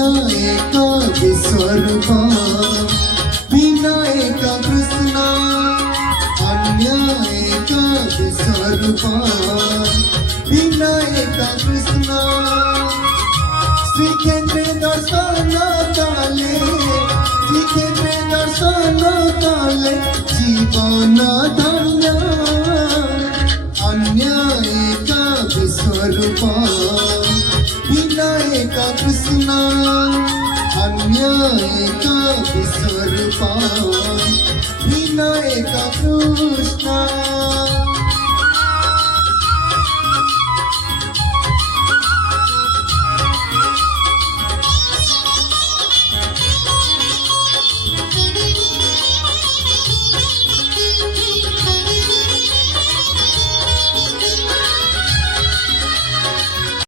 अन्यायिक विस्वरूप विनायक कृष्ण अन्यायिक विस्वरूप विनायक कृष्ण श्रीक्षेत्रे दर्शन काले श्रीक्षेत्रे दर्शन काले जीवन धन्य अन्यायिक विस्वरूप विनायक कृष्ण अन्यायिक विस्वरूप विनायक कृष्ण।